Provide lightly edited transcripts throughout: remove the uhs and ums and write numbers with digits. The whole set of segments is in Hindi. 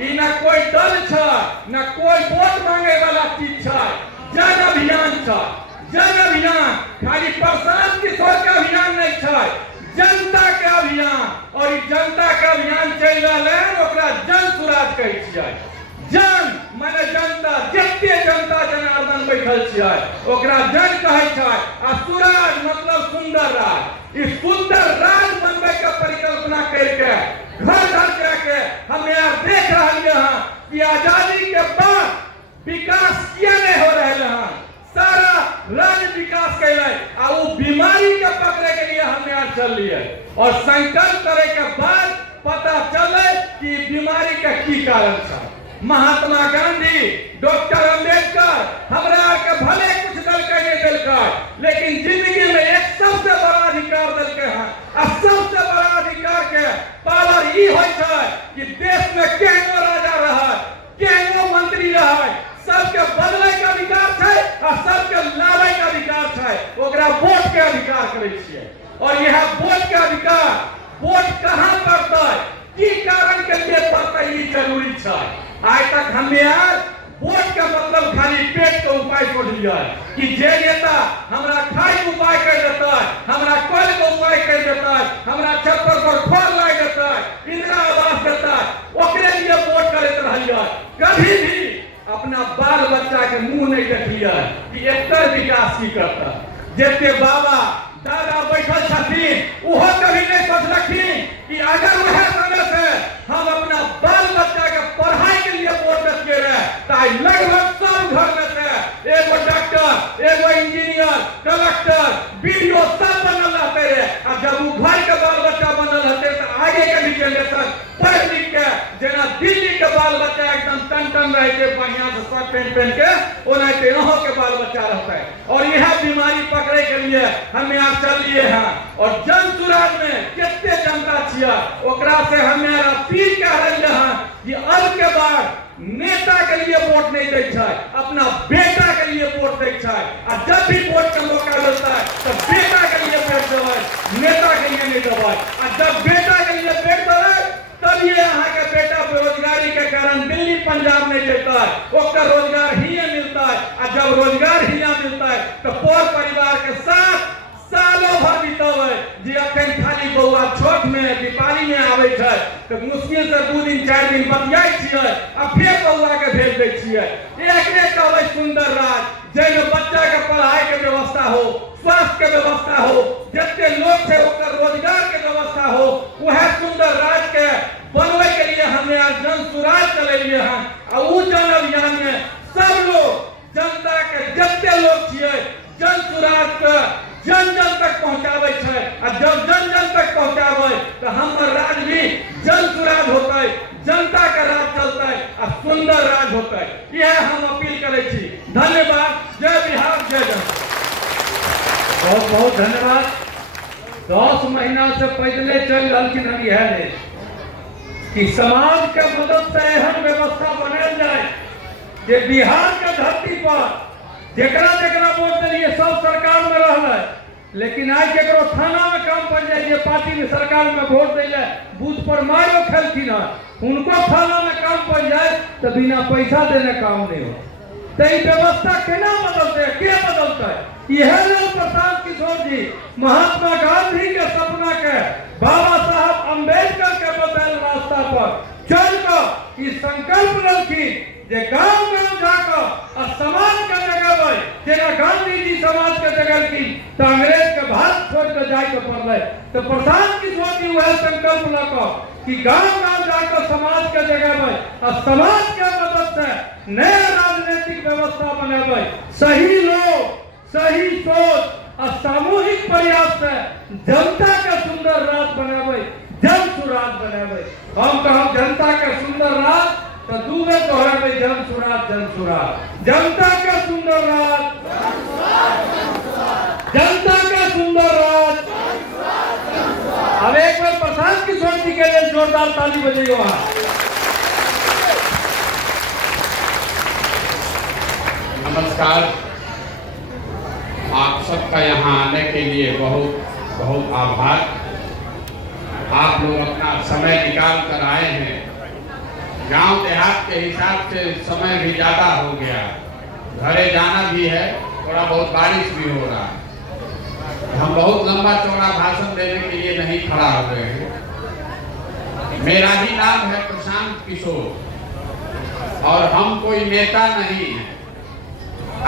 ई न कोई दल छ, न कोई वोट मांगे वाला चीज छ। जन अभियान छ, जन अभियान खाली प्रशांत किशोर के अभियान नहीं छ, जनता के अभियान। और ई जनता के अभियान चल रहा है, ओकरा जन सुराज कहै छियै। जन माने जनता, जत्ते जनता जनार्दन बैठल छियै ओकरा जन कहै छै। आ सुराज मतलब सुंदर राज। ई सुंदर राज बनबै के परिकल्पना करके घर घर जाके हमें यार देख रहे हैं कि आजादी के बाद विकास किया नहीं हो रहे हैं। सारा राज्य विकास कैले आ वो बीमारी के पकड़े के लिए हमें यार चल लिए और संकल्प करे के बाद पता चले कि बीमारी का की कारण था। महात्मा गांधी, डॉक्टर अंबेडकर हमरा के भले कुछ दल के नहीं दिलकर, लेकिन जिंदगी में एक सबसे बड़ा अधिकार दल के हैं। और सबसे बड़ा अधिकार के पावर ई होय छै कि देश में केहनो राजा रहा, केहनो मंत्री रहा, सबके बदले के अधिकार छै और सबके लावे के अधिकार छै। ओकरा वोट के अधिकार करे छियै। और यह वोट के अधिकार, वोट कहां पड़तै, की कारण के लिए पड़तै, ई जरूरी छै। आज तक हमें यार वोट का मतलब खाली पेट के उपाय सोच लिया कि जे नेता हमरा खाई के उपाय कर देता है, हमरा कल के उपाय कर देता है, हमरा छप्पर पर खोल ला देता है, इंदिरा आवास देता है, ओकरे लिए वोट करते रहिए। कभी भी अपना बाल बच्चा के मुंह नहीं देखिए कि एकर विकास की करता। जैसे बाबा दादा बैठल छथिन ओहो कभी नहीं सोचलखिन कि अगर वह समय से हम अपना बाल बच्चा के पढ़ाई के लिए वोट देते रहे तो लगभग सब घर में से एगो डॉक्टर, एगो इंजीनियर, कलेक्टर, बीडीओ सब बनल रहते रहे। और जब वो घर के बाल बच्चा बनल रहते तो आगे के भी जनरेशन पढ़ लिख के जेना दिल्ली के बाल बच्चा एकदम टन टन रहे थे, बढ़िया से शर्ट पेंट पहन के ओनाते यहाँ के बाल बच्चा रहता है। और यह बीमारी पकड़े के लिए हमें आप चलिए हैं। और जन सुराज में कितने जनता छिया ओकरा से हमें अपील कर रहे हैं कि अब के बाद नेता के लिए वोट नहीं दे छै, अपना बेटा के लिए वोट दे छै। और जब भी वोट का मौका मिलता है तो बेटा के लिए वोट देवे, नेता के लिए नहीं देवे। और जब बेटा के लिए वोट देवे तब ये यहाँ के बेटा बेरोजगारी के कारण दिल्ली पंजाब नहीं देता है, उसका रोजगार ही मिलता है। और जब रोजगार ही मिलता है तो पूरे परिवार के साथ सालों भर बितावे। जी अखन खाली बउआ छोट में दीपावली में आवे छै तो मुश्किल से 2 दिन 4 दिन बतियाई छियै आ फिर बउआ के भेज दै छियै। एकरे कहबै सुंदर राज, जैमे बच्चा के पढ़ाई के व्यवस्था हो, स्वास्थ्य के व्यवस्था हो, जते लोग छै ओकर रोजगार के व्यवस्था हो। वह सुंदर राज के बनवे के लिए हमें आज जन सुराज चलेलिए हैं। और उ जन अभियान में सब लोग जनता के जते लोग छियै जन सुराज के जन जन तक पहुंचावे छै। और जब जन जन तक पहुंचावे तो हमर राज भी जन सुराज होतै, जनता का राज चलतै और सुंदर राज होतै। यह हम अपील करे छी। धन्यवाद। जय बिहार, जय जनता। बहुत बहुत धन्यवाद। 10 महीना से पैदले चल रहलखिन हम यह ले कि समाज के मदद से एहन व्यवस्था बनाल जाए जे बिहार के धरती पर जेकरा जेकरा वोट दिलिए सब सरकार में रहले, लेकिन आज केकरो थाना में काम पड़ जाए, जे पार्टी में सरकार में वोट दिले बूथ पर मारो खेलखिन है, उनको थाना में काम पड़ जाए तो बिना पैसा देने काम नहीं हो। तो ये व्यवस्था केना बदलते, के बदलते? यह प्रशांत किशोर जी महात्मा गांधी के सपना के, बाबा साहब अम्बेडकर के बताल रास्ता पर चल कर ई संकल्प लेलखिन जे गांव गांव जाकर और समाज के जगावे। जेना गांधी जी समाज के जगलखिन तो अंग्रेज के भारत छोड़ के जाए के पड़ले। तो प्रशांत किशोर जी वह संकल्प लेकर कि गांव गांव जाकर समाज के जगावे और समाज के मदद से नया राजनीतिक व्यवस्था बनावे। सही लोग, सही सोच और सामूहिक प्रयास से जनता के सुंदर राज बनावे, जन सुराज बनावे। हम कहब जनता के सुंदर राज तो दूबे कहबे जन सुराज, जन सुराज। जनता के सुंदर राज, जनता के सुंदर राज। अब एक बार प्रशांत किशोर जी के लिए जोरदार ताली बजाइए वहां। नमस्कार। आप सबका यहाँ आने के लिए बहुत बहुत आभार। आप लोग अपना समय निकाल कर आए हैं। गांव देहात के हिसाब से समय भी ज़्यादा हो गया, घरे जाना भी है, थोड़ा बहुत बारिश भी हो रहा है। हम बहुत लंबा चौड़ा भाषण देने के लिए नहीं खड़ा हो गए हैं। मेरा ही नाम है प्रशांत किशोर और हम कोई नेता नहीं है,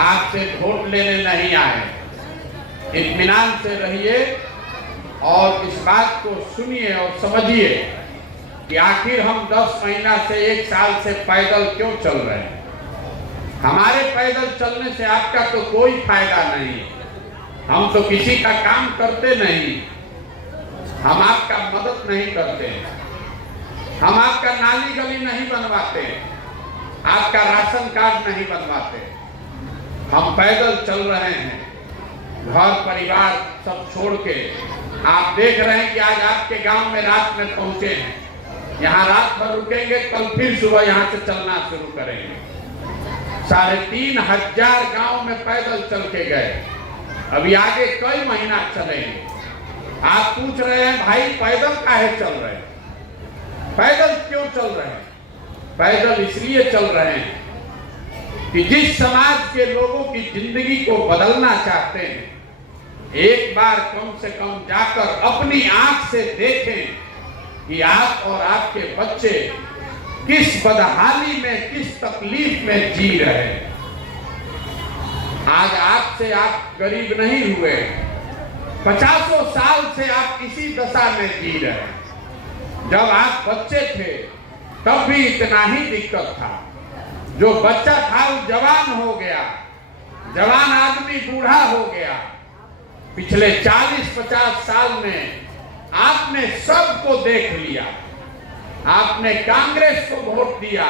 आपसे वोट लेने नहीं आए। इत्मीनान से रहिए और इस बात को सुनिए और समझिए कि आखिर हम 10 महीना से 1 साल से पैदल क्यों चल रहे हैं। हमारे पैदल चलने से आपका तो कोई फायदा नहीं है, हम तो किसी का काम करते नहीं, हम आपका मदद नहीं करते, हम आपका नाली गली नहीं बनवाते, आपका राशन कार्ड नहीं बनवाते। हम पैदल चल रहे हैं, घर परिवार सब छोड़ के। आप देख रहे हैं कि आज आपके गांव में रात में पहुंचे हैं, यहाँ रात भर रुकेंगे, कल फिर सुबह यहाँ से चलना शुरू करेंगे। 3500 गांव में पैदल चल के गए, अभी आगे कई महीना चलेंगे। आप पूछ रहे हैं भाई पैदल काहे चल रहे हैं, पैदल क्यों चल रहे हैं? पैदल इसलिए चल रहे हैं कि जिस समाज के लोगों की जिंदगी को बदलना चाहते हैं, एक बार कम से कम जाकर अपनी आंख से देखें कि आप और आपके बच्चे किस बदहाली में, किस तकलीफ में जी रहे हैं। आज आपसे आप गरीब नहीं हुए, 50 साल से आप इसी दशा में जी रहे हैं। जब आप बच्चे थे तब भी इतना ही दिक्कत था, जो बच्चा था वो जवान हो गया, जवान आदमी बूढ़ा हो गया। पिछले 40-50 साल में आपने सबको देख लिया, आपने कांग्रेस को वोट दिया,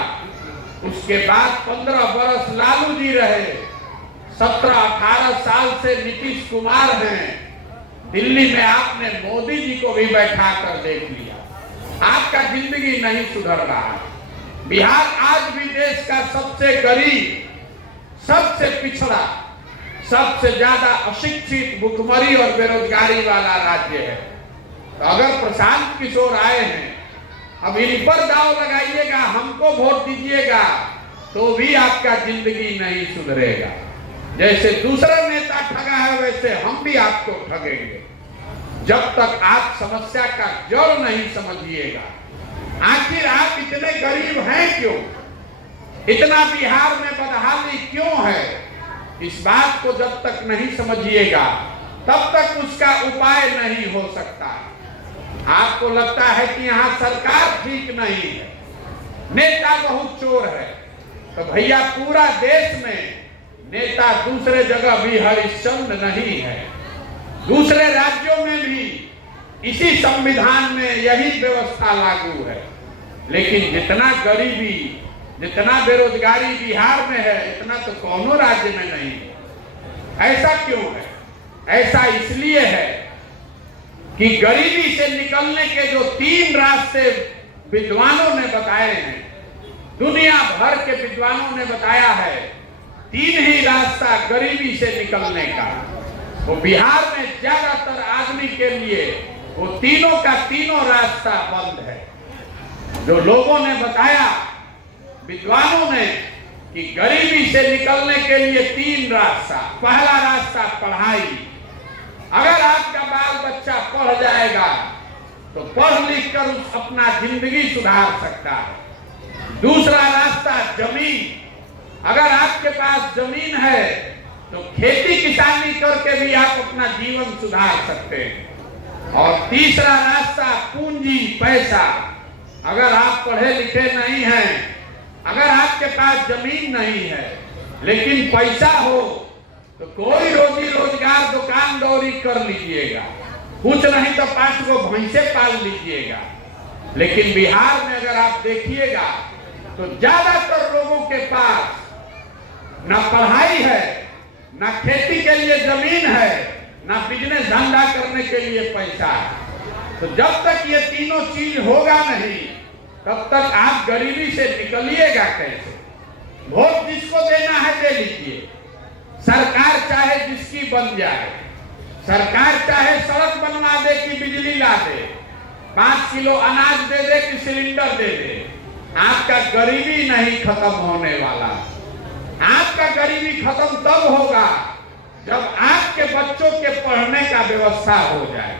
उसके बाद 15 बरस लालू जी रहे, 17-18 साल से नीतीश कुमार हैं, दिल्ली में आपने मोदी जी को भी बैठा कर देख लिया। आपका जिंदगी नहीं सुधर रहा। बिहार आज भी देश का सबसे गरीब, सबसे पिछड़ा, सबसे ज्यादा अशिक्षित, भुखमरी और बेरोजगारी वाला राज्य है। तो अगर प्रशांत किशोर आए हैं, अब इन पर दाव लगाइएगा, हमको वोट दीजिएगा, तो भी आपका जिंदगी नहीं सुधरेगा। जैसे दूसरा नेता ठगा है, वैसे हम भी आपको ठगेंगे। जब तक आप समस्या का जड़ नहीं समझिएगा, आखिर आप इतने गरीब हैं क्यों, इतना बिहार में बदहाली क्यों है, इस बात को जब तक नहीं समझिएगा तब तक उसका उपाय नहीं हो सकता। आपको लगता है कि यहाँ सरकार ठीक नहीं है, नेता बहुत चोर है, तो भैया पूरा देश में नेता दूसरे जगह भी हरिश्चंद्र नहीं है। दूसरे राज्यों में भी इसी संविधान में यही व्यवस्था लागू है। लेकिन जितना गरीबी, जितना बेरोजगारी बिहार में है, इतना तो कोनो राज्य में नहीं है। ऐसा क्यों है? ऐसा इसलिए है कि गरीबी से निकलने के जो 3 रास्ते विद्वानों ने बताए हैं, दुनिया भर के विद्वानों ने बताया है, 3 ही रास्ता गरीबी से निकलने का। वो बिहार में ज्यादातर आदमी के लिए वो तीनों का तीनों रास्ता बंद है। जो लोगों ने बताया, विद्वानों ने, कि गरीबी से निकलने के लिए 3 रास्ता। पहला रास्ता पढ़ाई, अगर आपका बाल बच्चा पढ़ जाएगा तो पढ़ लिख कर उस अपना जिंदगी सुधार सकता है। दूसरा रास्ता जमीन, अगर आपके पास जमीन है तो खेती किसानी करके भी आप अपना जीवन सुधार सकते हैं। और तीसरा रास्ता पूंजी, पैसा, अगर आप पढ़े लिखे नहीं हैं, अगर आपके पास जमीन नहीं है लेकिन पैसा हो तो कोई रोजी रोजगार, दुकान दौरी कर लीजिएगा, कुछ नहीं तो 5 गो भैंसे पाल लीजिएगा। लेकिन बिहार में अगर आप देखिएगा तो ज्यादातर लोगों के पास ना पढ़ाई है, ना खेती के लिए जमीन है, ना बिजनेस धंधा करने के लिए पैसा है। तो जब तक ये तीनों चीज होगा नहीं, तब तक आप गरीबी से निकलिएगा कैसे? वोट जिसको देना है दे लीजिए, सरकार चाहे जिसकी बन जाए, सरकार चाहे सड़क बनवा दे कि बिजली ला दे, 5 किलो अनाज दे दे कि सिलेंडर दे दे, आपका गरीबी नहीं खत्म होने वाला। आपका गरीबी खत्म तब होगा जब आपके बच्चों के पढ़ने का व्यवस्था हो जाए।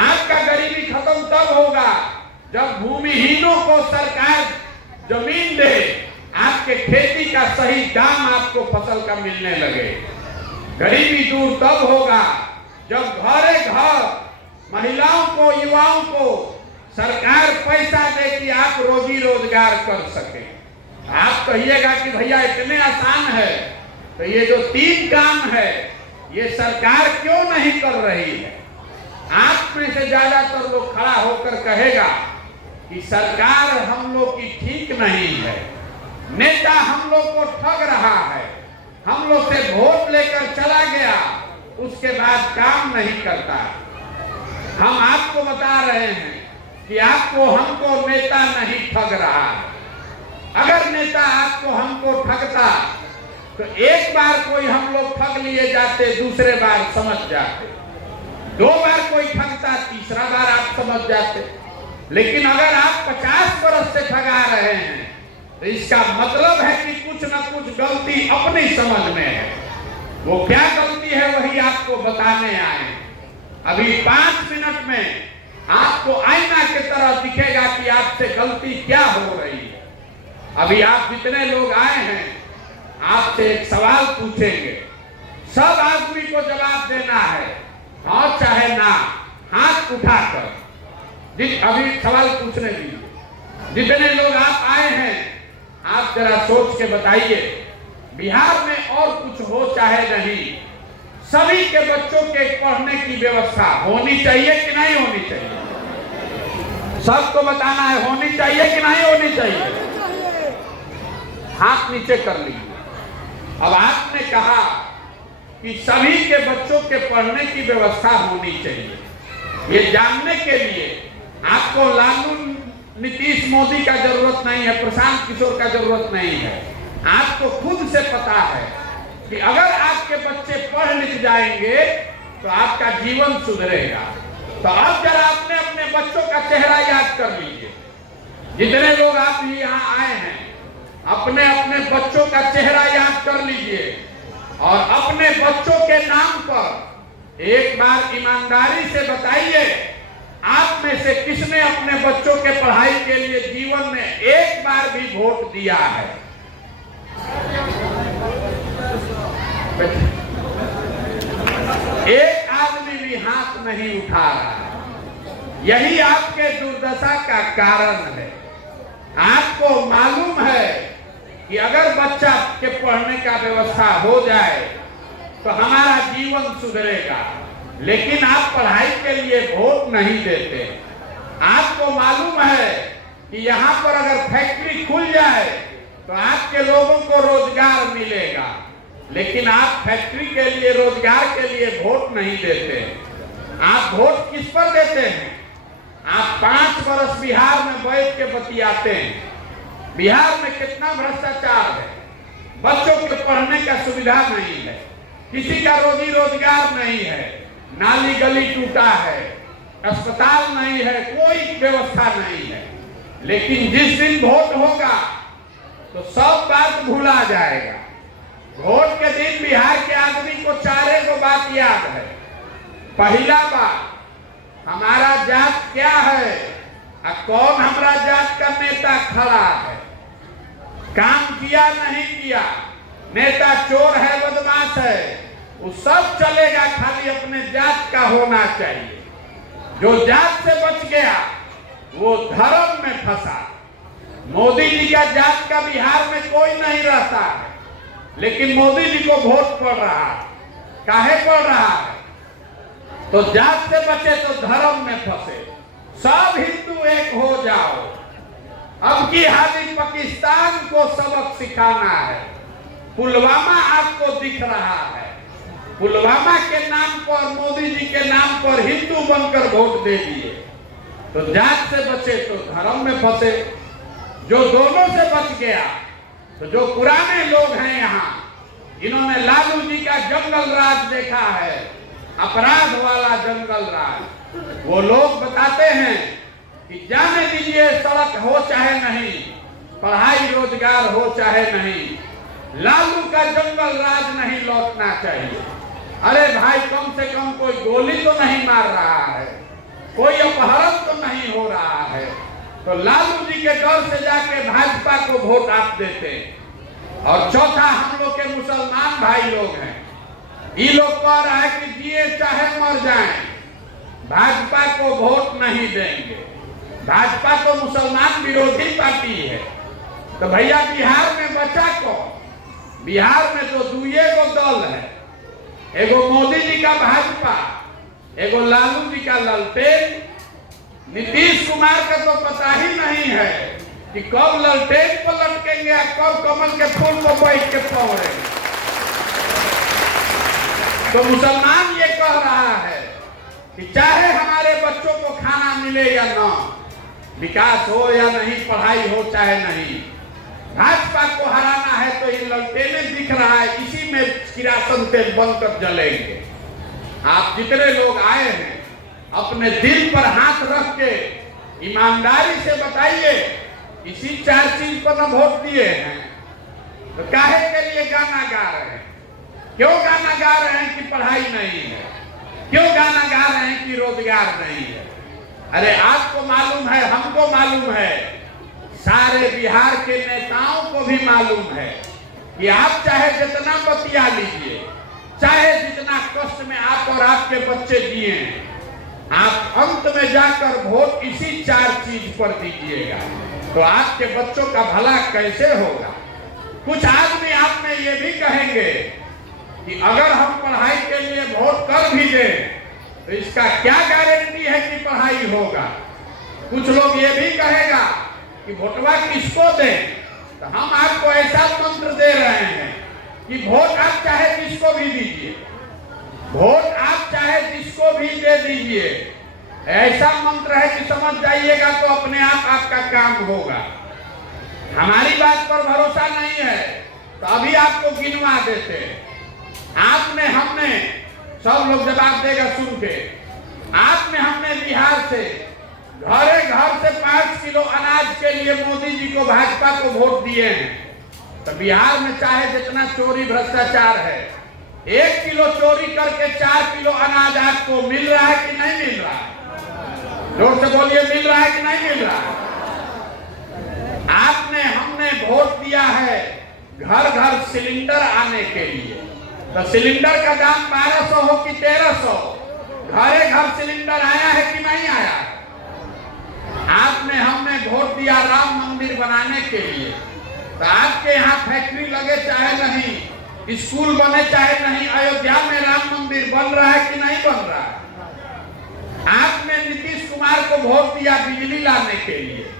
आपका गरीबी खत्म तब होगा जब भूमिहीनों को सरकार जमीन दे, आपके खेती का सही दाम आपको फसल का मिलने लगे। गरीबी दूर तब होगा जब घरे घर महिलाओं को, युवाओं को सरकार पैसा दे कि आप रोजी रोजगार कर सके। आप कहिएगा कि भैया इतने आसान है, तो ये जो 3 काम है ये सरकार क्यों नहीं कर रही है? आप में से ज्यादातर लोग खड़ा होकर कहेगा कि सरकार हम लोग की ठीक नहीं है, नेता हम लोग को ठग रहा है, हम लोग से वोट लेकर चला गया, उसके बाद काम नहीं करता। हम आपको बता रहे हैं कि आपको हमको नेता नहीं ठग रहा है। अगर नेता आपको हमको ठगता तो एक बार कोई हम लोग ठग लिए जाते, दूसरे बार समझ जाते, 2 बार कोई ठगता, तीसरा बार आप समझ जाते। लेकिन अगर आप 50 बरस से ठगा रहे हैं तो इसका मतलब है कि कुछ ना कुछ गलती अपनी समझ में है। वो क्या गलती है वही आपको बताने आए। अभी 5 मिनट में आपको आईना की तरह दिखेगा कि आपसे गलती क्या हो रही है। अभी आप जितने लोग आए हैं आपसे एक सवाल पूछेंगे, सब आदमी को जवाब देना है, हाँ चाहे ना, हाथ उठाकर। अभी सवाल पूछने दीजिए। जितने लोग आप आए हैं आप जरा सोच के बताइए, बिहार में और कुछ हो चाहे नहीं, सभी के बच्चों के पढ़ने की व्यवस्था होनी चाहिए कि नहीं होनी चाहिए? सबको बताना है, होनी चाहिए कि नहीं होनी चाहिए? हाथ नीचे कर लीजिए। अब आपने कहा कि सभी के बच्चों के पढ़ने की व्यवस्था होनी चाहिए। ये जानने के लिए आपको लालू नीतीश मोदी का जरूरत नहीं है, प्रशांत किशोर का जरूरत नहीं है। आपको खुद से पता है कि अगर आपके बच्चे पढ़ लिख जाएंगे तो आपका जीवन सुधरेगा। तो अब जरा अपने अपने बच्चों का चेहरा याद कर लीजिए। जितने लोग आप यहाँ आए हैं अपने अपने बच्चों का चेहरा याद कर लीजिए और अपने बच्चों के नाम पर एक बार ईमानदारी से बताइए, आप में से किसने अपने बच्चों के पढ़ाई के लिए जीवन में एक बार भी वोट दिया है? एक आदमी भी हाथ नहीं उठा रहा। यही आपके दुर्दशा का कारण है। आपको मालूम है कि अगर बच्चा के पढ़ने का व्यवस्था हो जाए तो हमारा जीवन सुधरेगा, लेकिन आप पढ़ाई के लिए वोट नहीं देते। आपको मालूम है कि यहाँ पर अगर फैक्ट्री खुल जाए तो आपके लोगों को रोजगार मिलेगा, लेकिन आप फैक्ट्री के लिए, रोजगार के लिए वोट नहीं देते। आप वोट किस पर देते हैं? आप 5 वर्ष बिहार में बैठ के बतियाते हैं। बिहार में कितना भ्रष्टाचार है, बच्चों के पढ़ने का सुविधा नहीं है, किसी का रोजी रोजगार नहीं है, नाली गली टूटा है, अस्पताल नहीं है, कोई व्यवस्था नहीं है। लेकिन जिस दिन वोट होगा तो सब बात भूला जाएगा। वोट के दिन बिहार के आदमी को 4 बात याद है। पहला बात, हमारा जात क्या है और कौन हमारा जात का नेता खड़ा है, काम किया नहीं किया, नेता चोर है, बदमाश है, वो सब चलेगा, खाली अपने जात का होना चाहिए। जो जात से बच गया वो धर्म में फंसा। मोदी जी का जात का बिहार में कोई नहीं रहता है, लेकिन मोदी जी को वोट पड़ रहा है। काहे पड़ रहा है? तो जात से बचे तो धर्म में फंसे। सब हिंदू एक हो जाओ। अब की हालत पाकिस्तान को सबक सिखाना है। पुलवामा आपको दिख रहा है, पुलवामा के नाम पर, मोदी जी के नाम पर हिंदू बनकर वोट दे दिए। तो जात से बचे तो धर्म में फंसे। जो दोनों से बच गया, तो जो पुराने लोग हैं यहाँ, जिन्होंने लालू जी का जंगल राज देखा है, अपराध वाला जंगल राज, वो लोग बताते हैं कि जाने दीजिए, सड़क हो चाहे नहीं, पढ़ाई रोजगार हो चाहे नहीं, लालू का जंगल राज नहीं लौटना चाहिए। अरे भाई, कम से कम कोई गोली तो नहीं मार रहा है, कोई अपहरण तो नहीं हो रहा है, तो लालू जी के डर से जाके भाजपा को वोट आप देते। और चौथा, हम लोग के मुसलमान भाई लोग हैं, ये लोग कह रहा है कि जिए चाहे मर जाएं, भाजपा को वोट नहीं देंगे। भाजपा तो मुसलमान विरोधी पार्टी है, तो भैया बिहार में बचा कौन? बिहार में तो दुए गो दल है, एगो मोदी जी का भाजपा, एगो लालू जी का ललटेन। नीतीश कुमार का तो पता ही नहीं है कि कब ललटेन पर लटकेंगे या कब कमल के फूल को बैठ के पौड़ेंगे। तो मुसलमान ये कह रहा है कि चाहे हमारे बच्चों को खाना मिले या ना, विकास हो या नहीं, पढ़ाई हो चाहे नहीं, भाजपा को हराना है तो ये ललटेने दिख रहा है, इसी में किरासन तेल बनकर जलेंगे। आप जितने लोग आए हैं, अपने दिल पर हाथ रख के ईमानदारी से बताइए, इसी 4 चीज पर न वोट दिए हैं तो काहे के लिए गाना गा रहे हैं? क्यों गाना गा रहे हैं कि पढ़ाई नहीं है? क्यों गाना गा रहे हैं कि रोजगार नहीं है? अरे आपको मालूम है, हमको मालूम है, सारे बिहार के नेताओं को भी मालूम है कि आप चाहे जितना बतिया लीजिए, चाहे जितना कष्ट में आप और आपके बच्चे जिए, आप अंत में जाकर वोट इसी 4 चीज पर दीजिएगा, तो आपके बच्चों का भला कैसे होगा? कुछ आदमी आप में ये भी कहेंगे कि अगर हम पढ़ाई के लिए वोट कर भी दें तो इसका क्या गारंटी है कि पढ़ाई होगा? कुछ लोग ये भी कहेगा कि वोटवा किसको दें, तो हम आपको ऐसा मंत्र दे रहे हैं कि वोट आप चाहे जिसको भी दीजिए, वोट आप चाहे जिसको भी दे दीजिए। ऐसा मंत्र है कि समझ जाइएगा तो अपने आप आपका काम होगा। हमारी बात पर भरोसा नहीं है तो अभी आपको गिनवा देते। आपने हमने सब लोग जवाब देगा सुन के। आपने हमने बिहार से घरे घर से 5 किलो अनाज के लिए मोदी जी को, भाजपा को वोट दिए हैं। तो बिहार में चाहे जितना चोरी भ्रष्टाचार है, 1 किलो चोरी करके 4 किलो अनाज आपको मिल रहा है कि नहीं मिल रहा है? जोर से बोलिए, मिल रहा है कि नहीं मिल रहा है? आपने हमने वोट दिया है घर घर सिलेंडर आने के लिए। तो सिलेंडर का दाम 1200 हो कि 1300, घरे घर सिलेंडर आया है कि नहीं आया? आपने हमने वोट दिया राम मंदिर बनाने के लिए। तो आपके यहाँ फैक्ट्री लगे चाहे नहीं, स्कूल बने चाहे नहीं, अयोध्या में राम मंदिर बन रहा है कि नहीं बन रहा है? आपने नीतीश कुमार को वोट दिया बिजली लाने के लिए।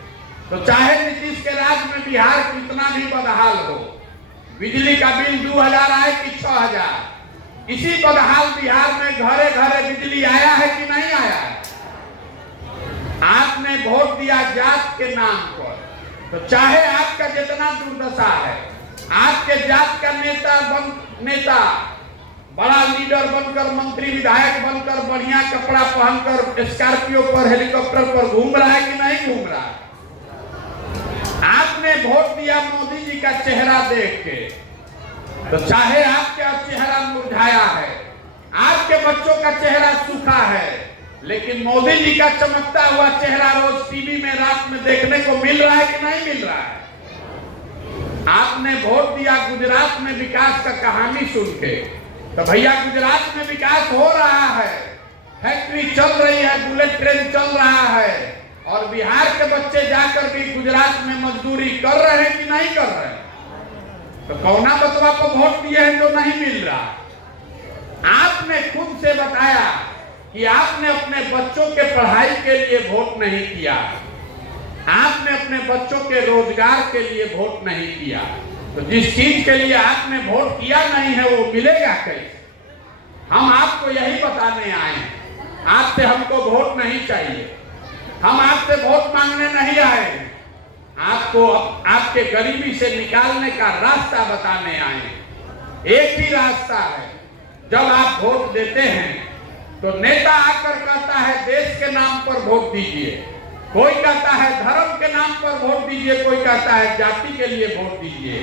तो चाहे नीतीश के राज में बिहार कितना भी बदहाल हो, बिजली का बिल 2000 आए कि 6000, इसी बदहाल बिहार में घरे घरे बिजली आया है कि नहीं आया है? आपने वोट दिया जात के नाम पर। तो चाहे आपका जितना दुर्दशा है, आपके जात का नेता बड़ा लीडर बनकर, मंत्री विधायक बनकर, बढ़िया कपड़ा पहनकर स्कॉर्पियो पर, हेलीकॉप्टर पर घूम रहा है कि नहीं घूम रहा है? आपने वोट दिया मोदी जी का चेहरा देख के। तो चाहे आपका चेहरा मुरझाया है, आपके बच्चों का चेहरा सूखा है, लेकिन मोदी जी का चमकता हुआ चेहरा रोज टीवी में रात में देखने को मिल रहा है कि नहीं मिल रहा है? आपने वोट दिया गुजरात में विकास का कहानी सुन के। तो भैया गुजरात में विकास हो रहा है, फैक्ट्री चल रही है, बुलेट ट्रेन चल रहा है, और बिहार के बच्चे जाकर भी गुजरात में मजदूरी कर रहे हैं कि नहीं कर रहे हैं? तो कौना बतवा को वोट दिए हैं जो नहीं मिल रहा? आपने खुद से बताया कि आपने अपने बच्चों के पढ़ाई के लिए वोट नहीं किया, आपने अपने बच्चों के रोजगार के लिए वोट नहीं किया। तो जिस चीज के लिए आपने वोट किया नहीं है वो मिलेगा कैसे? हम आपको यही बताने आए हैं, आपसे हमको वोट नहीं चाहिए, हम आपसे वोट मांगने नहीं आए, आपको आपके गरीबी से निकालने का रास्ता बताने आए हैं। एक ही रास्ता है, जब आप वोट देते हैं तो नेता आकर कहता है देश के नाम पर वोट दीजिए, कोई कहता है धर्म के नाम पर वोट दीजिए, कोई कहता है जाति के लिए वोट दीजिए।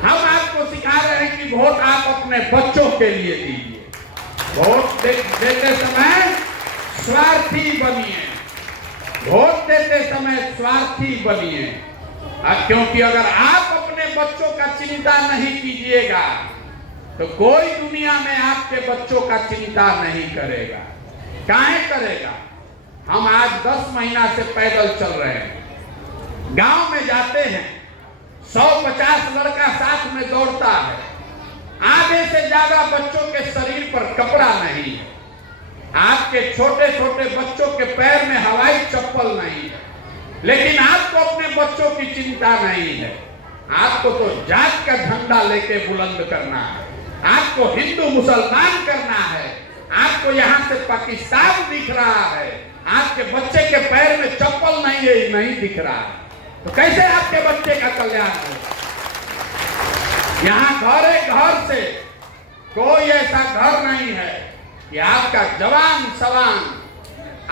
हम आपको सिखा रहे हैं कि वोट आप अपने बच्चों के लिए दीजिए। वोट देते समय स्वार्थी बनिए, वोट देते समय स्वार्थी बनिए। क्योंकि अगर आप अपने बच्चों का चिंता नहीं कीजिएगा तो कोई दुनिया में आपके बच्चों का चिंता नहीं करेगा। काहे करेगा? हम आज 10 महीना से पैदल चल रहे हैं, गांव में जाते हैं, 150 लड़का साथ में दौड़ता है, आधे से ज्यादा बच्चों के शरीर पर कपड़ा नहीं है, आपके छोटे छोटे बच्चों के पैर में हवाई चप्पल नहीं है, लेकिन आपको अपने बच्चों की चिंता नहीं है। आपको तो जात का झंडा लेके बुलंद करना है, आपको हिंदू मुसलमान करना है, आपको यहाँ से पाकिस्तान दिख रहा है, आपके बच्चे के पैर में चप्पल नहीं दिख रहा है, तो कैसे आपके बच्चे का कल्याण हो? यहाँ घर से कोई ऐसा घर नहीं है कि आपका जवान सवान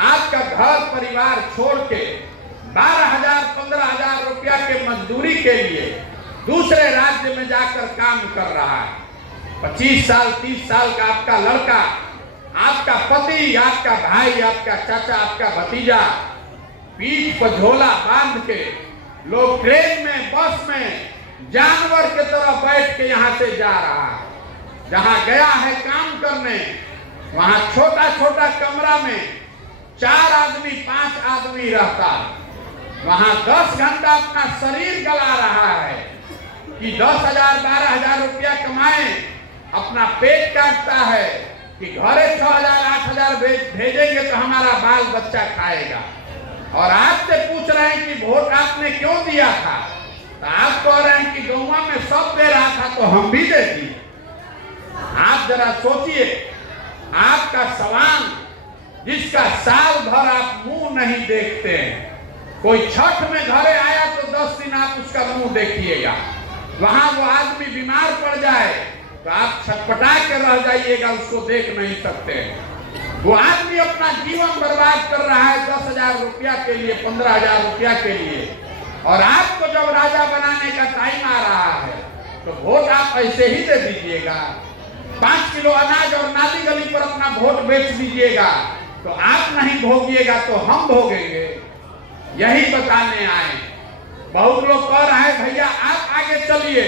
आपका घर परिवार छोड़ के 12,000 15,000 रुपया के मजदूरी के लिए दूसरे राज्य में जाकर काम कर रहा है। 25 साल 30 साल का आपका लड़का, आपका पति, आपका भाई, आपका चाचा, आपका भतीजा पीठ पर झोला बांध के लोग ट्रेन में बस में जानवर के तरह बैठ के यहाँ से जा रहा है। जहाँ गया है काम करने, वहाँ छोटा छोटा कमरा में 4 आदमी 5 आदमी रहता है, वहाँ 10 घंटा अपना शरीर गला रहा है कि 10,000 12,000 रुपया कमाए, अपना पेट काटता है कि घरे 6,000 8,000 भेजेंगे तो हमारा बाल बच्चा खाएगा। और आपसे पूछ रहे हैं कि वोट आपने क्यों दिया था, तो आप कह रहे हैं कि गौवा में सब दे रहा था तो हम भी दे दिए। आप जरा सोचिए, आपका सवाल जिसका साल भर आप मुंह नहीं देखते हैं, कोई छठ में घरे आया तो 10 दिन आप उसका मुंह देखिएगा, वहां वो आदमी बीमार पड़ जाए तो आप छटपटा के रह जाइएगा, उसको देख नहीं सकते। वो आदमी अपना जीवन बर्बाद कर रहा है 10,000 रुपया के लिए, 15,000 रुपया के लिए, और आपको जब राजा बनाने का टाइम आ रहा है तो वोट आप ऐसे ही दे दीजिएगा। 5 किलो अनाज और नाली गली पर अपना वोट बेच दीजिएगा, तो आप नहीं भोगिएगा तो हम भोगेंगे। यही बताने आए। बहुत लोग कह रहे हैं भैया आप आगे चलिए,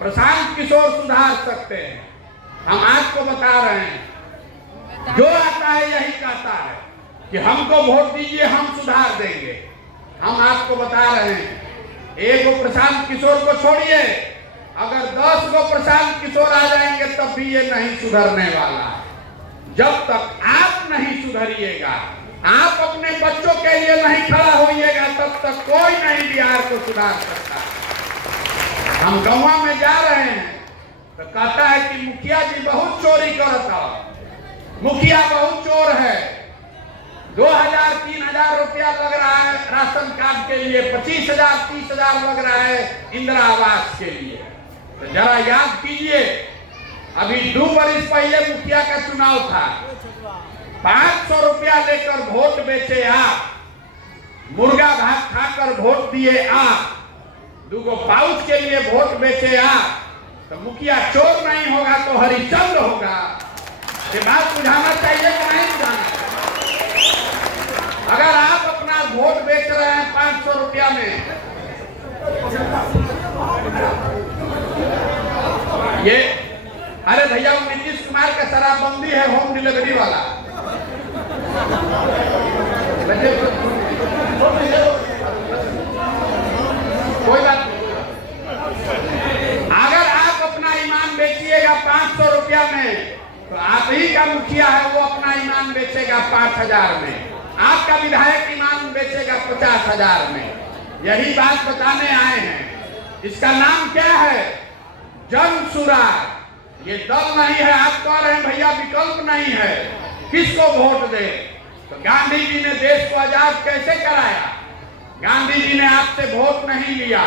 प्रशांत किशोर सुधार सकते हैं। हम आपको बता रहे हैं, जो आता है यही कहता है कि हमको वोट दीजिए हम सुधार देंगे। हम आपको बता रहे हैं, एक गो प्रशांत किशोर को छोड़िए, अगर 10 गो प्रशांत किशोर आ जाएंगे तब भी ये नहीं सुधरने वाला। जब तक आप नहीं सुधरिएगा, आप अपने बच्चों के लिए नहीं खड़ा होइएगा, तब तक कोई नहीं बिहार को सुधार सकता। हम गौवा में जा रहे हैं तो कहता है कि मुखिया जी बहुत चोरी करता, मुखिया बहुत चोर है। 2,000 3,000 रुपया लग रहा है राशन कार्ड के लिए, 25,000 30,000 लग रहा है इंदिरा आवास के लिए। तो जरा याद कीजिए, अभी 2 बरस पहले मुखिया का चुनाव था, 500 रुपया लेकर वोट बेचे आप, मुर्गा भात खाकर वोट दिए आप, 2 गो पाउच के लिए वोट बेचे आप, तो मुखिया चोर नहीं होगा तो हरिचंद्र होगा। ये बात बुझाना चाहिए कि नहीं बुझाना? अगर आप अपना वोट बेच रहे हैं 500 रुपया में, ये अरे भैया वो नीतीश कुमार का शराबबंदी है, होम डिलीवरी वाला। कोई बात नहीं, अगर आप अपना ईमान बेचिएगा 500 रुपया में तो आप ही का मुखिया है वो अपना ईमान बेचेगा 5,000 में, आपका विधायक ईमान बेचेगा 50,000 में। यही बात बताने आए हैं। इसका नाम क्या है? जन सुराज। ये दल नहीं है। आप कह रहे हैं भैया विकल्प नहीं है, किसको वोट दे? तो गांधी जी ने देश को आजाद कैसे कराया? गांधी जी ने आपसे वोट नहीं लिया,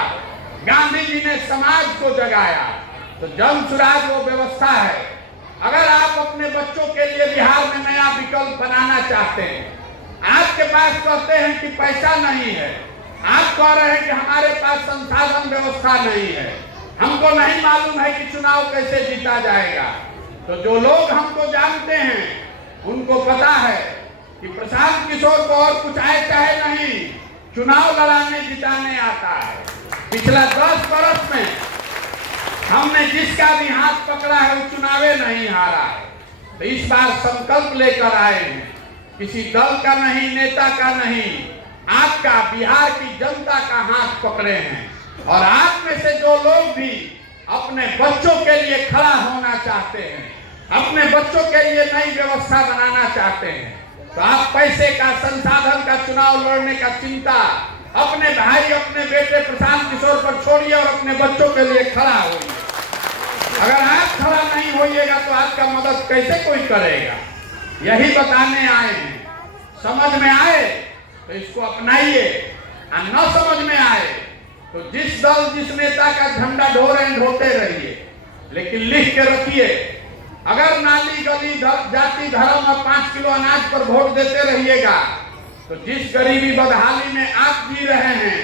गांधी जी ने समाज को जगाया। तो जन सुराज वो व्यवस्था है। अगर आप अपने बच्चों के लिए बिहार में नया विकल्प बनाना चाहते हैं आपके पास कहते हैं कि पैसा नहीं है, आप कह रहे हैं कि हमारे पास संसाधन व्यवस्था नहीं है, हमको नहीं मालूम है कि चुनाव कैसे जीता जाएगा। तो जो लोग हमको जानते हैं उनको पता है कि प्रशांत किशोर को और कुछ आए चाहे नहीं, चुनाव लड़ाने जिताने आता है। पिछला 10 वर्ष में हमने जिसका भी हाथ पकड़ा है वो चुनावे नहीं हारा है। तो इस बार संकल्प लेकर आए हैं, किसी दल का नहीं, नेता का नहीं, आपका, बिहार की जनता का हाथ पकड़े हैं। और आप में से जो लोग भी अपने बच्चों के लिए खड़ा होना चाहते हैं, अपने बच्चों के लिए नई व्यवस्था बनाना चाहते हैं, तो आप पैसे का, संसाधन का, चुनाव लड़ने का चिंता अपने भाई, अपने बेटे प्रशांत किशोर पर छोड़िए और अपने बच्चों के लिए खड़ा होइए। अगर आप खड़ा नहीं होइएगा तो आपका मदद कैसे कोई करेगा? यही बताने आए हैं। समझ में आए तो इसको अपनाइए, और न समझ में आए तो जिस दल, जिस नेता का झंडा ढो रहे हैं ढोते रहिए, लेकिन लिख के रखिए, अगर नाली, गली, जाति, धर्म और 5 किलो अनाज पर वोट देते रहिएगा तो जिस गरीबी बदहाली में आप जी रहे हैं,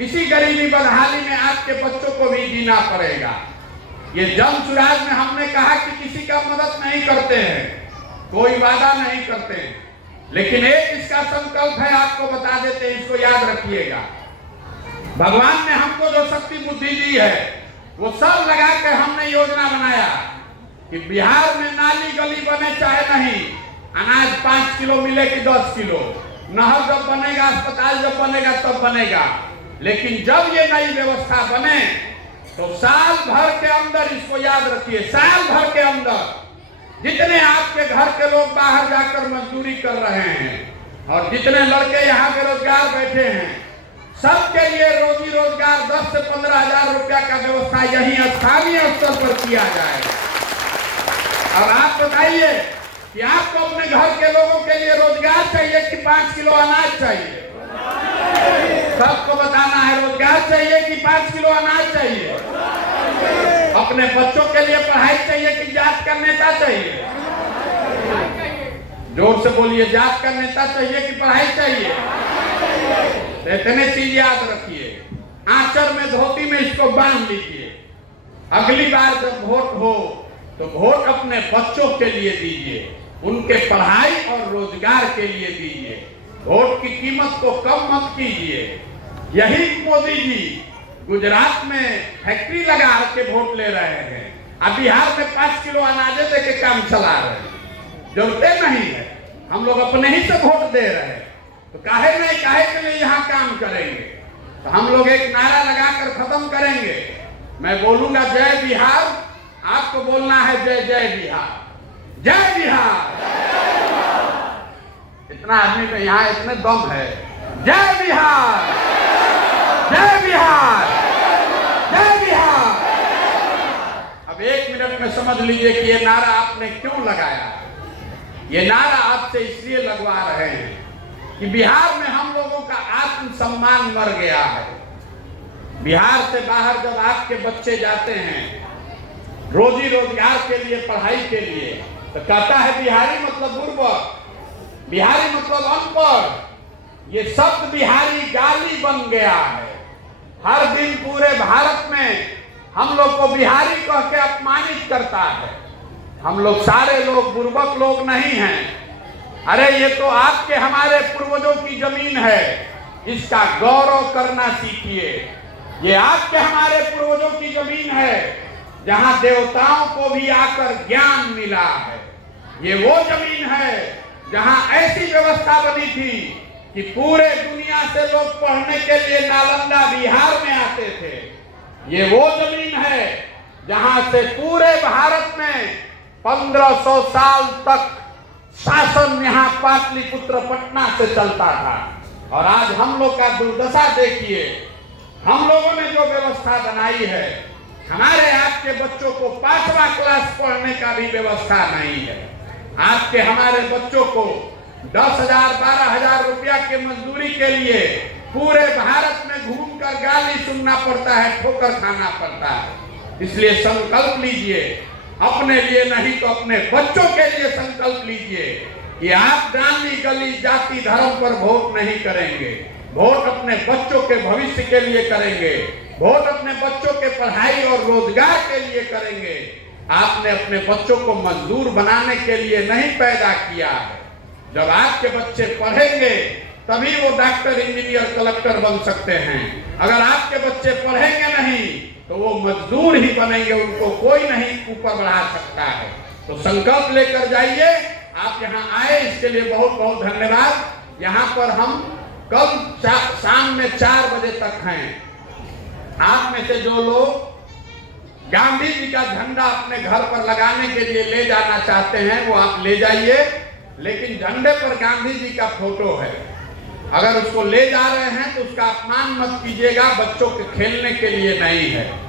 इसी गरीबी बदहाली में आपके बच्चों को भी जीना पड़ेगा। ये जन सुराज में हमने कहा कि किसी का मदद नहीं करते हैं, कोई वादा नहीं करते हैं, लेकिन एक इसका संकल्प है, आपको बता देते हैं, इसको याद रखिएगा। भगवान ने हमको जो शक्ति बुद्धि दी है वो सब लगा के हमने योजना बनाया कि बिहार में नाली गली बने चाहे नहीं, अनाज 5 किलो मिले कि 10 किलो, नहर जब बनेगा, अस्पताल जब बनेगा तब बनेगा। लेकिन जब ये नई व्यवस्था बने तो साल भर के अंदर, इसको याद रखिए, साल भर के अंदर जितने आपके घर के लोग बाहर जाकर मजदूरी कर रहे हैं और जितने लड़के यहाँ बेरोजगार बैठे हैं, सबके लिए रोजी रोजगार 10 से 15 हजार रुपया का व्यवस्था यही स्थानीय स्तर पर किया जाएगा। अब आप बताइए कि आपको अपने घर के लोगों के लिए रोजगार चाहिए कि 5 किलो अनाज चाहिए? सबको बताना है, रोजगार चाहिए कि 5 किलो अनाज चाहिए? अपने बच्चों के लिए पढ़ाई चाहिए कि जात का नेता चाहिए? जोर से बोलिए, जात का नेता चाहिए कि पढ़ाई चाहिए? इतने चीज याद रखिए, आंचल में, धोती में इसको बांध लीजिए। अगली बार जब वोट हो तो वोट अपने बच्चों के लिए दीजिए, उनके पढ़ाई और रोजगार के लिए दीजिए। वोट की कीमत को कम मत कीजिए। यही मोदी जी गुजरात में फैक्ट्री लगा के वोट ले रहे हैं, अब बिहार में 5 किलो अनाजे दे के काम चला रहे हैं। जरूरत नहीं है, हम लोग अपने ही से वोट दे रहे हैं, तो काहे नहीं, काहे के लिए यहाँ काम करेंगे? तो हम लोग एक नारा लगाकर खत्म करेंगे। मैं बोलूंगा जय बिहार, आपको बोलना है जय जय बिहार, जय बिहार। इतना आदमी तो यहाँ इतने दम है, जय बिहार, जय बिहार, जय बिहार। अब 1 मिनट में समझ लीजिए कि ये नारा आपने क्यों लगाया। ये नारा आपसे इसलिए लगवा रहे हैं कि बिहार में हम लोगों का आत्मसम्मान मर गया है। बिहार से बाहर जब आपके बच्चे जाते हैं रोजी रोजगार के लिए, पढ़ाई के लिए, तो कहता है बिहारी मतलब बुर्बक, बिहारी मतलब अनपढ़। ये शब्द बिहारी गाली बन गया है। हर दिन पूरे भारत में हम लोग को बिहारी कह के अपमानित करता है। हम लोग सारे लोग बुर्बक लोग नहीं हैं। अरे ये तो आपके, हमारे पूर्वजों की जमीन है, इसका गौरव करना सीखिए। ये आपके, हमारे पूर्वजों की जमीन है जहां देवताओं को भी आकर ज्ञान मिला है। ये वो जमीन है जहां ऐसी व्यवस्था बनी थी कि पूरे दुनिया से लोग पढ़ने के लिए नालंदा बिहार में आते थे। ये वो जमीन है जहां से पूरे भारत में 1500 साल तक शासन यहाँ पाटलिपुत्र पटना से चलता था। और आज हम लोग का दुर्दशा देखिए, हम लोगों ने जो व्यवस्था बनाई है, हमारे आपके बच्चों को 5वां क्लास पढ़ने का भी व्यवस्था नहीं है। आपके हमारे बच्चों को 10,000 12,000 रुपया के मजदूरी के लिए पूरे भारत में घूमकर गाली सुनना पड़ता है, ठोकर खाना पड़ता है। इसलिए संकल्प लीजिए, अपने लिए नहीं तो अपने बच्चों के लिए संकल्प लीजिए कि आप डाली गली जाति धर्म पर वोट नहीं करेंगे, वोट अपने बच्चों के भविष्य के लिए करेंगे, वोट अपने बच्चों के पढ़ाई और रोजगार के लिए करेंगे। आपने अपने बच्चों को मजदूर बनाने के लिए नहीं पैदा किया है। जब आपके बच्चे पढ़ेंगे तभी वो डॉक्टर, इंजीनियर, कलेक्टर बन सकते हैं। अगर आपके बच्चे पढ़ेंगे नहीं तो वो मजदूर ही बनेंगे, उनको कोई नहीं ऊपर बढ़ा सकता है। तो संकल्प लेकर जाइए। आप यहाँ आए इसके लिए बहुत बहुत धन्यवाद। यहाँ पर हम कल शाम में 4 बजे तक हैं। आप में से जो लोग गांधी जी का झंडा अपने घर पर लगाने के लिए ले जाना चाहते हैं वो आप ले जाइए, लेकिन झंडे पर गांधी जी का फोटो है। अगर उसको ले जा रहे हैं तो उसका अपमान मत कीजिएगा, बच्चों के खेलने के लिए नहीं है।